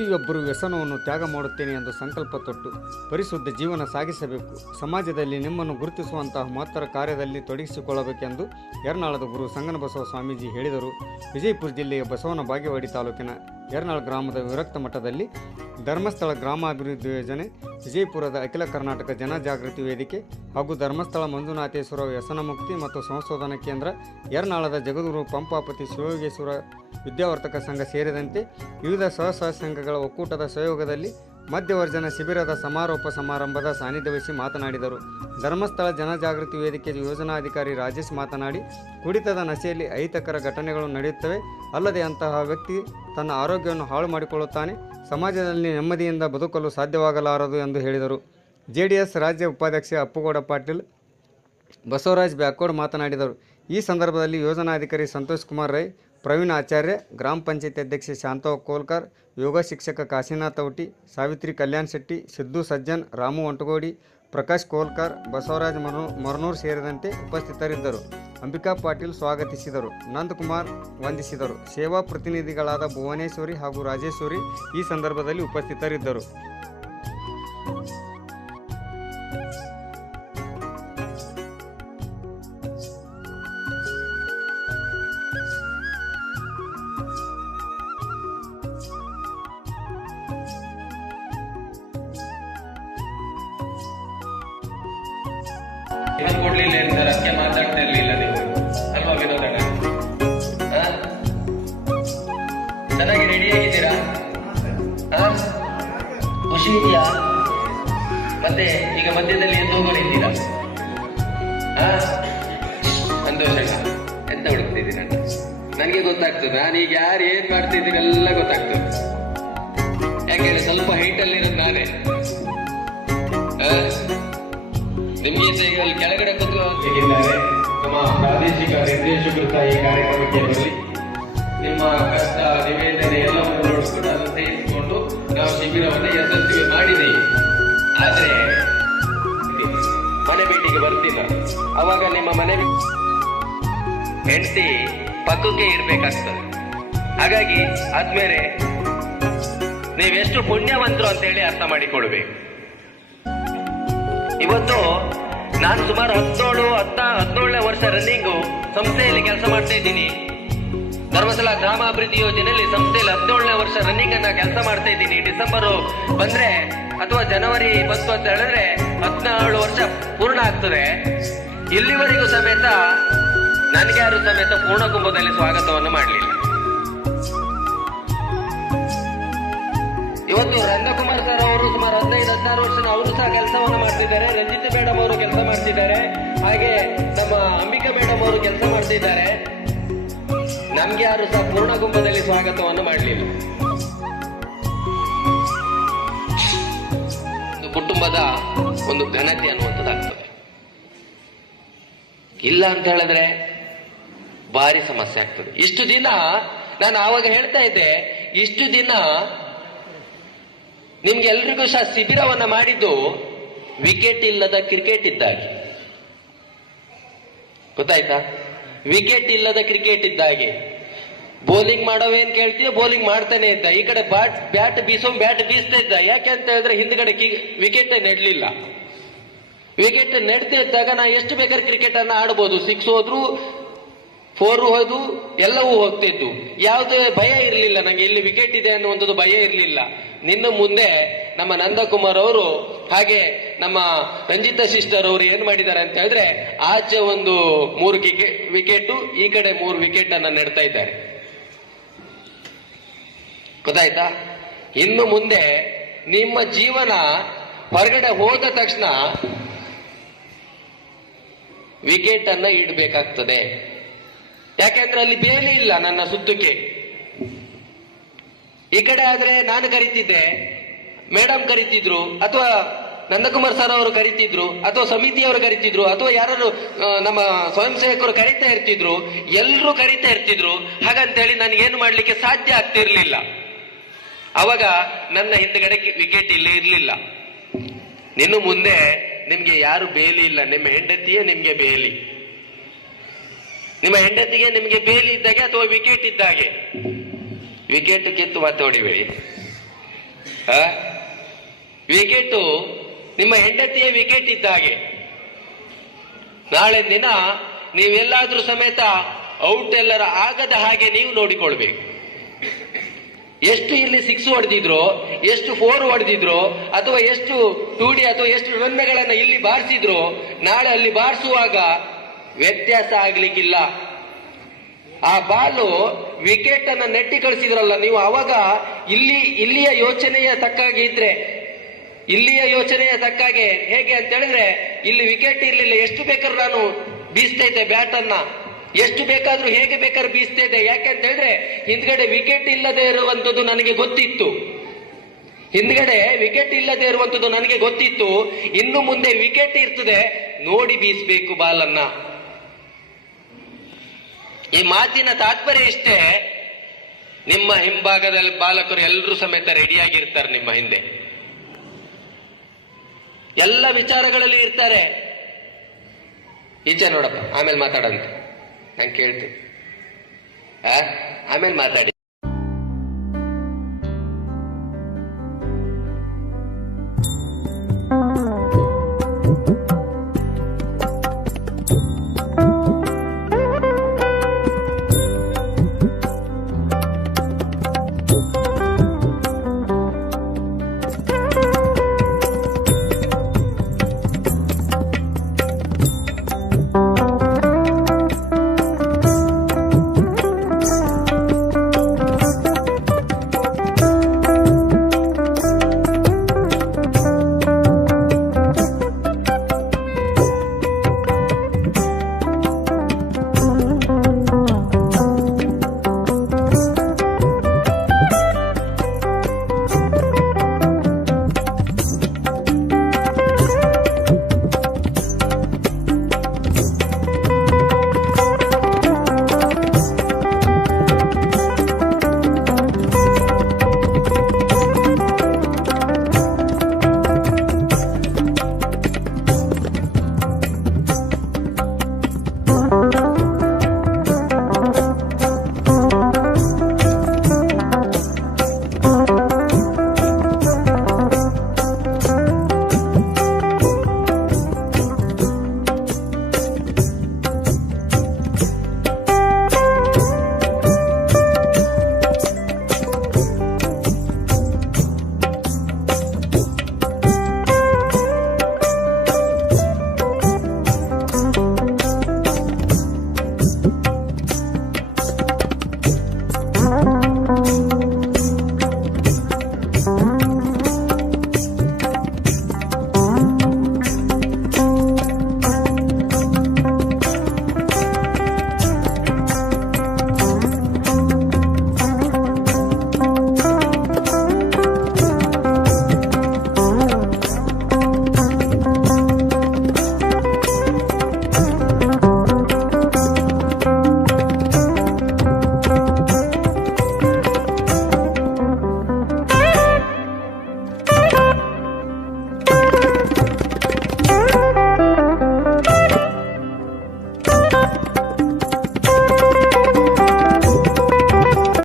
ಪ್ರತಿಯೊಬ್ಬರೂ ವ್ಯಸನವನ್ನು ತ್ಯಾಗ ಮಾಡುತ್ತೇನೆ ಎಂದು ಸಂಕಲ್ಪ ತೊಟ್ಟು ಪರಿಶುದ್ಧ ಜೀವನ ಸಾಗಿಸಬೇಕು. ಸಮಾಜದಲ್ಲಿ ನಿಮ್ಮನ್ನು ಗುರುತಿಸುವಂತಹ ಮಹತ್ತರ ಕಾರ್ಯದಲ್ಲಿ ತೊಡಗಿಸಿಕೊಳ್ಳಬೇಕೆಂದು ಯರ್ನಾಳದ ಗುರು ಸಂಗನಬಸವ ಸ್ವಾಮೀಜಿ ಹೇಳಿದರು. ವಿಜಯಪುರ ಜಿಲ್ಲೆಯ ಬಸವನ ಬಾಗೇವಾಡಿ ತಾಲೂಕಿನ ಯರ್ನಾಳ್ ಗ್ರಾಮದ ವಿರಕ್ತ ಮಠದಲ್ಲಿ ಧರ್ಮಸ್ಥಳ ಗ್ರಾಮಾಭಿವೃದ್ಧಿ ಯೋಜನೆ, ವಿಜಯಪುರದ ಅಖಿಲ ಕರ್ನಾಟಕ ಜನಜಾಗೃತಿ ವೇದಿಕೆ ಹಾಗೂ ಧರ್ಮಸ್ಥಳ ಮಂಜುನಾಥೇಶ್ವರ ವ್ಯಸನ ಮುಕ್ತಿ ಮತ್ತು ಸಂಶೋಧನಾ ಕೇಂದ್ರ, ಯರ್ನಾಳದ ಜಗದ್ಗುರು ಪಂಪಾಪತಿ ಶಿವಯೋಗೇಶ್ವರ ವಿದ್ಯಾವರ್ತಕ ಸಂಘ ಸೇರಿದಂತೆ ವಿವಿಧ ಸ್ವಸಹಾಯ ಸಂಘಗಳ ಒಕ್ಕೂಟದ ಸಹಯೋಗದಲ್ಲಿ ಮಧ್ಯವರ್ಜನ ಶಿಬಿರದ ಸಮಾರೋಪ ಸಮಾರಂಭದ ಸಾನ್ನಿಧ್ಯ ವಹಿಸಿ ಮಾತನಾಡಿದರು. ಧರ್ಮಸ್ಥಳ ಜನಜಾಗೃತಿ ವೇದಿಕೆ ಯೋಜನಾಧಿಕಾರಿ ರಾಜೇಶ್ ಮಾತನಾಡಿ, ಕುಡಿತದ ನಶೆಯಲ್ಲಿ ಅಹಿತಕರ ಘಟನೆಗಳು ನಡೆಯುತ್ತವೆ. ಅಲ್ಲದೆ ಅಂತಹ ವ್ಯಕ್ತಿ ತನ್ನ ಆರೋಗ್ಯವನ್ನು ಹಾಳು ಮಾಡಿಕೊಳ್ಳುತ್ತಾನೆ. ಸಮಾಜದಲ್ಲಿ ನೆಮ್ಮದಿಯಿಂದ ಬದುಕಲು ಸಾಧ್ಯವಾಗಲಾರದು ಎಂದು ಹೇಳಿದರು. ಜೆಡಿಎಸ್ ರಾಜ್ಯ ಉಪಾಧ್ಯಕ್ಷ ಅಪ್ಪುಗೌಡ ಪಾಟೀಲ್, ಬಸವರಾಜ್ ಬ್ಯಾಕೋಡ್ ಮಾತನಾಡಿದರು. ಈ ಸಂದರ್ಭದಲ್ಲಿ ಯೋಜನಾಧಿಕಾರಿ ಸಂತೋಷ್ ಕುಮಾರ್ ರೈ, ಪ್ರವೀಣ್ ಆಚಾರ್ಯ, ಗ್ರಾಮ ಪಂಚಾಯತ್ ಅಧ್ಯಕ್ಷೆ ಶಾಂತವ ಕೋಲ್ಕರ್, ಯೋಗ ಶಿಕ್ಷಕ ಕಾಶಿನಾಥ್ ಔಟಿ, ಸಾವಿತ್ರಿ ಕಲ್ಯಾಣ್ ಶೆಟ್ಟಿ, ಸಿದ್ದು ಸಜ್ಜನ್, ರಾಮು ಒಂಟಗೋಡಿ, ಪ್ರಕಾಶ್ ಕೋಲ್ಕರ್, ಬಸವರಾಜ್ ಮರನೂರ್ ಸೇರಿದಂತೆ ಉಪಸ್ಥಿತರಿದ್ದರು. ಅಂಬಿಕಾ ಪಾಟೀಲ್ ಸ್ವಾಗತಿಸಿದರು. ನಂದಕುಮಾರ್ ವಂದಿಸಿದರು. ಸೇವಾ ಪ್ರತಿನಿಧಿಗಳಾದ ಭುವನೇಶ್ವರಿ ಹಾಗೂ ರಾಜೇಶ್ವರಿ ಈ ಸಂದರ್ಭದಲ್ಲಿ ಉಪಸ್ಥಿತರಿದ್ದರು. ಕೊಡ್ಲಿಲ್ಲ ಸರ್, ಅದಕ್ಕೆ ಮಾತಾಡ್ತಾ ಇರ್ಲಿಲ್ಲ ನೀವು ಅಲ್ವಾ ವಿನೋದಣ್ಣ? ಚೆನ್ನಾಗಿ ರೆಡಿಯಾಗಿದ್ದೀರಾ? ಖುಷಿ ಇದೆಯಾ? ಮತ್ತೆ ಈಗ ಮಧ್ಯದಲ್ಲಿ ಎದ್ದು ಹೋಗೋರಿದ್ದೀರಾ? ಸಂತೋಷ. ಎಂತ ಹುಡುಕ್ತಿದ್ದೀರ? ನನಗೆ ಗೊತ್ತಾಗ್ತದೆ, ನಾನೀಗ ಯಾರು ಏನ್ ಮಾಡ್ತಿದ್ದೀರೆಲ್ಲ ಗೊತ್ತಾಗ್ತದೆ. ಯಾಕೆಂದ್ರೆ ಸ್ವಲ್ಪ ಹೈಟ್ ಅಲ್ಲಿರೋದು ನಾನೇ. ನಿಮ್ಗೆ ಈಗ ಕೆಳಗಡೆ ಕೂತ್ಕೊಂಡಿದ್ದಾರೆ ನಮ್ಮ ಪ್ರಾದೇಶಿಕ ನಿರ್ದೇಶಕರು ಈ ಕಾರ್ಯಕ್ರಮಕ್ಕೆ ಬರಲಿ. ನಿಮ್ಮ ಕಷ್ಟ ನಿವೇದನೆ ಎಲ್ಲವನ್ನು ನೋಡಿಕೊಂಡು ಅದನ್ನು ಸೇರಿಸಿಕೊಂಡು ನಾವು ಶಿಬಿರವನ್ನು ಯಶಸ್ವಿ ಮಾಡಿದ್ದೇವೆ. ಆದ್ರೆ ಮನೆ ಭೇಟಿಗೆ ಬರ್ತಿಲ್ಲ. ಅವಾಗ ನಿಮ್ಮ ಮನೆ ಹೆಂಡತಿ ಪಕ್ಕಕ್ಕೆ ಇರ್ಬೇಕಾಗ್ತದೆ. ಹಾಗಾಗಿ ಆದ್ಮೇಲೆ ನೀವೆಷ್ಟು ಪುಣ್ಯವಂತರು ಅಂತ ಹೇಳಿ ಅರ್ಥ ಮಾಡಿಕೊಳ್ಬೇಕು. ಇವತ್ತು ನಾನು ಸುಮಾರು 17ನೇ ವರ್ಷ ರನ್ನಿಂಗು ಸಂಸ್ಥೆಯಲ್ಲಿ ಕೆಲಸ ಮಾಡ್ತಾ ಇದ್ದೀನಿ. ಧರ್ಮಸ್ಥಳ ಗ್ರಾಮಾಭಿವೃದ್ಧಿ ಯೋಜನೆಯಲ್ಲಿ ಸಂಸ್ಥೆಯಲ್ಲಿ 17ನೇ ವರ್ಷ ರನ್ನಿಂಗ್ ಅನ್ನ ಕೆಲಸ ಮಾಡ್ತಾ ಇದ್ದೀನಿ. ಡಿಸೆಂಬರ್ ಬಂದ್ರೆ ಅಥವಾ ಜನವರಿ ಬಂತು ಅಂತ ಹೇಳಿದ್ರೆ 17 ವರ್ಷ ಪೂರ್ಣ ಆಗ್ತದೆ. ಇಲ್ಲಿವರೆಗೂ ಸಮೇತ ನನಗೆ ಯಾರು ಸಮೇತ ಪೂರ್ಣ ಕುಂಭದಲ್ಲಿ ಸ್ವಾಗತವನ್ನು ಮಾಡಲಿಲ್ಲ. ಇವತ್ತು ರಂಗಕುಮಾರ್ ಸರ್ ಅವರು ಸುಮಾರು 15-16 ವರ್ಷ ಅವರು ಸಹ ಕೆಲಸವನ್ನು ಮಾಡ್ತಿದ್ದಾರೆ. ರಂಜಿತ್ ಮೇಡಮ್ ಅವರು ಕೆಲಸ ಮಾಡ್ತಿದ್ದಾರೆ. ಹಾಗೆ ನಮ್ಮ ಅಂಬಿಕಾ ಮೇಡಮ್ ಅವರು ಕೆಲಸ ಮಾಡ್ತಿದ್ದಾರೆ. ನಮ್ಗೆ ಯಾರು ಸಹ ಪೂರ್ಣ ಕುಂಭದಲ್ಲಿ ಸ್ವಾಗತವನ್ನು ಮಾಡಲಿಲ್ಲ. ಕುಟುಂಬದ ಒಂದು ಘನತೆ ಅನ್ನುವಂಥದ್ದಾಗ್ತದೆ. ಇಲ್ಲ ಅಂತ ಹೇಳಿದ್ರೆ ಭಾರಿ ಸಮಸ್ಯೆ ಆಗ್ತದೆ. ಇಷ್ಟು ದಿನ ನಾನು ಆವಾಗ ಹೇಳ್ತಾ ಇದ್ದೆ, ಇಷ್ಟು ದಿನ ನಿಮ್ಗೆ ಎಲ್ರಿಗೂ ಸಹ ಶಿಬಿರವನ್ನ ಮಾಡಿದ್ದು ವಿಕೆಟ್ ಇಲ್ಲದ ಕ್ರಿಕೆಟ್ ಇದ್ದಾಗೆ. ಗೊತ್ತಾಯ್ತಾ? ವಿಕೆಟ್ ಇಲ್ಲದ ಕ್ರಿಕೆಟ್ ಇದ್ದಾಗೆ. ಬೌಲಿಂಗ್ ಮಾಡೋವೇನ್ ಕೇಳ್ತೀಯ, ಬೌಲಿಂಗ್ ಮಾಡ್ತಾನೆ ಇದ್ದ. ಈ ಕಡೆ ಬ್ಯಾಟ್ ಬೀಸ್ತಾ ಇದ್ದ. ಯಾಕೆ ಅಂತ ಹೇಳಿದ್ರೆ ಹಿಂದ್ಗಡೆ ವಿಕೆಟ್ ನೆಡ್ಲಿಲ್ಲ. ವಿಕೆಟ್ ನೆಡ್ತಾ ಇದ್ದಾಗ ನಾ ಎಷ್ಟು ಬೇಕಾದ್ರೆ ಕ್ರಿಕೆಟ್ ಅನ್ನ ಆಡ್ಬೋದು. 6 ಹೋದ್ರು 4 ಹೋದು ಎಲ್ಲವೂ ಹೋಗ್ತಿದ್ದು. ಯಾವುದೇ ಭಯ ಇರಲಿಲ್ಲ ನಂಗೆ, ಇಲ್ಲಿ ವಿಕೆಟ್ ಇದೆ ಅನ್ನುವಂಥದ್ದು ಭಯ ಇರಲಿಲ್ಲ. ನಿನ್ನ ಮುಂದೆ ನಮ್ಮ ನಂದಕುಮಾರ್ ಅವರು ಹಾಗೆ ನಮ್ಮ ರಂಜಿತಾ ಸಿಸ್ಟರ್ ಅವರು ಏನ್ ಮಾಡಿದ್ದಾರೆ ಅಂತ ಹೇಳಿದ್ರೆ, ಆಚೆ ಒಂದು 3 ವಿಕೆಟ್, ಈ ಕಡೆ 3 ವಿಕೆಟ್ ಅನ್ನ ನೆಡ್ತಾ ಇದ್ದಾರೆ. ಗೊತ್ತಾಯ್ತಾ? ಇನ್ನು ಮುಂದೆ ನಿಮ್ಮ ಜೀವನ ಹೊರಗಡೆ ಹೋದ ತಕ್ಷಣ ವಿಕೆಟ್ ಅನ್ನ ಇಡಬೇಕಾಗ್ತದೆ. ಯಾಕೆಂದ್ರೆ ಅಲ್ಲಿ ಬೇಲಿ ಇಲ್ಲ ನನ್ನ ಸುತ್ತಕ್ಕೆ. ಈ ಕಡೆ ಆದ್ರೆ ನಾನು ಕರಿತಿದ್ದೆ, ಮೇಡಮ್ ಕರಿತಿದ್ರು, ಅಥವಾ ನಂದಕುಮಾರ್ ಸರ್ ಅವರು ಕರಿತಿದ್ರು, ಅಥವಾ ಸಮಿತಿಯವರು ಕರಿತಿದ್ರು, ಅಥವಾ ಯಾರು ನಮ್ಮ ಸ್ವಯಂ ಸೇವಕರು ಕರಿತಾ ಇರ್ತಿದ್ರು. ಎಲ್ಲರೂ ಕರಿತಾ ಇರ್ತಿದ್ರು. ಹಾಗಂತೇಳಿ ನನಗೇನು ಮಾಡ್ಲಿಕ್ಕೆ ಸಾಧ್ಯ ಆಗ್ತಿರ್ಲಿಲ್ಲ. ಅವಾಗ ನನ್ನ ಹಿಂದ್ಗಡೆ ವಿಕೆಟ್ ಇಲ್ಲಿ ಇರ್ಲಿಲ್ಲ. ಇನ್ನು ಮುಂದೆ ನಿಮ್ಗೆ ಯಾರು ಬೇಲಿ ಇಲ್ಲ. ನಿಮ್ಮ ಹೆಂಡತಿಯೇ ನಿಮ್ಗೆ ಬೇಲಿ. ನಿಮ್ಮ ಹೆಂಡತಿಗೆ ನಿಮ್ಗೆ ಬೇಲಿ ಇದ್ದಾಗೆ ಅಥವಾ ವಿಕೆಟ್ ಇದ್ದಾಗೆ. ವಿಕೆಟ್ ಕಿತ್ತು ಮತ್ತೆ ಹೊಡಿಬೇಡಿ. ವಿಕೆಟು ನಿಮ್ಮ ಹೆಂಡತಿಯ ವಿಕೆಟ್ ಇದ್ದ ಹಾಗೆ. ನಾಳೆ ದಿನ ನೀವೆಲ್ಲಾದ್ರೂ ಸಮೇತ ಔಟ್ ಎಲ್ಲರ ಆಗದ ಹಾಗೆ ನೀವು ನೋಡಿಕೊಳ್ಬೇಕು. ಎಷ್ಟು ಇಲ್ಲಿ 6 ಹೊಡೆದಿದ್ರು, ಎಷ್ಟು 4 ಹೊಡೆದಿದ್ರು, ಅಥವಾ ಎಷ್ಟು 2D ಅಥವಾ ಎಷ್ಟು ರನ್ಗಳನ್ನು ಇಲ್ಲಿ ಬಾರಿಸಿದ್ರು, ನಾಳೆ ಅಲ್ಲಿ ಬಾರಿಸುವಾಗ ವ್ಯತ್ಯಾಸ ಆಗ್ಲಿಕ್ಕಿಲ್ಲ. ಆ ಬಾಲು ವಿಕೆಟ್ ಅನ್ನ ನೆಟ್ಟಿ ಕಳಿಸಿದ್ರಲ್ಲ ನೀವು, ಅವಾಗ ಇಲ್ಲಿಯ ಯೋಚನೆಯ ತಕ್ಕಾಗಿ ಇದ್ರೆ, ಇಲ್ಲಿಯ ಯೋಚನೆಯ ತಕ್ಕಾಗೆ ಹೇಗೆ ಅಂತ ಹೇಳಿದ್ರೆ, ಇಲ್ಲಿ ವಿಕೆಟ್ ಇರ್ಲಿಲ್ಲ, ಎಷ್ಟು ಬೇಕಾದ್ರೂ ನಾನು ಬೀಸ್ತಾ ಇದ್ದೆ ಬ್ಯಾಟ್ ಅನ್ನ, ಎಷ್ಟು ಬೇಕಾದ್ರೂ ಹೇಗೆ ಬೇಕಾದ್ರೂ ಬೀಸ್ತಾ ಇದ್ದೆ. ಯಾಕೆ ಅಂತ ಹೇಳಿದ್ರೆ ಹಿಂದ್ಗಡೆ ವಿಕೆಟ್ ಇಲ್ಲದೆ ಇರುವಂತದ್ದು ನನಗೆ ಗೊತ್ತಿತ್ತು. ಹಿಂದ್ಗಡೆ ವಿಕೆಟ್ ಇಲ್ಲದೆ ಇರುವಂತದ್ದು ನನಗೆ ಗೊತ್ತಿತ್ತು. ಇನ್ನು ಮುಂದೆ ವಿಕೆಟ್ ಇರ್ತದೆ, ನೋಡಿ ಬೀಸ್ಬೇಕು ಬಾಲನ್ನ. ಈ ಮಾತಿನ ತಾತ್ಪರ್ಯ ಇಷ್ಟೇ. ನಿಮ್ಮ ಹಿಂಭಾಗದಲ್ಲಿ ಬಾಲಕರು ಎಲ್ಲರೂ ಸಮೇತ ರೆಡಿಯಾಗಿರ್ತಾರೆ, ನಿಮ್ಮ ಹಿಂದೆ ಎಲ್ಲ ವಿಚಾರಗಳಲ್ಲಿ ಇರ್ತಾರೆ. ಈಚೆ ನೋಡಪ್ಪ, ಆಮೇಲೆ ಮಾತಾಡಂತ ನಾನು ಕೇಳ್ತೀನಿ, ಆಮೇಲೆ ಮಾತಾಡಿ.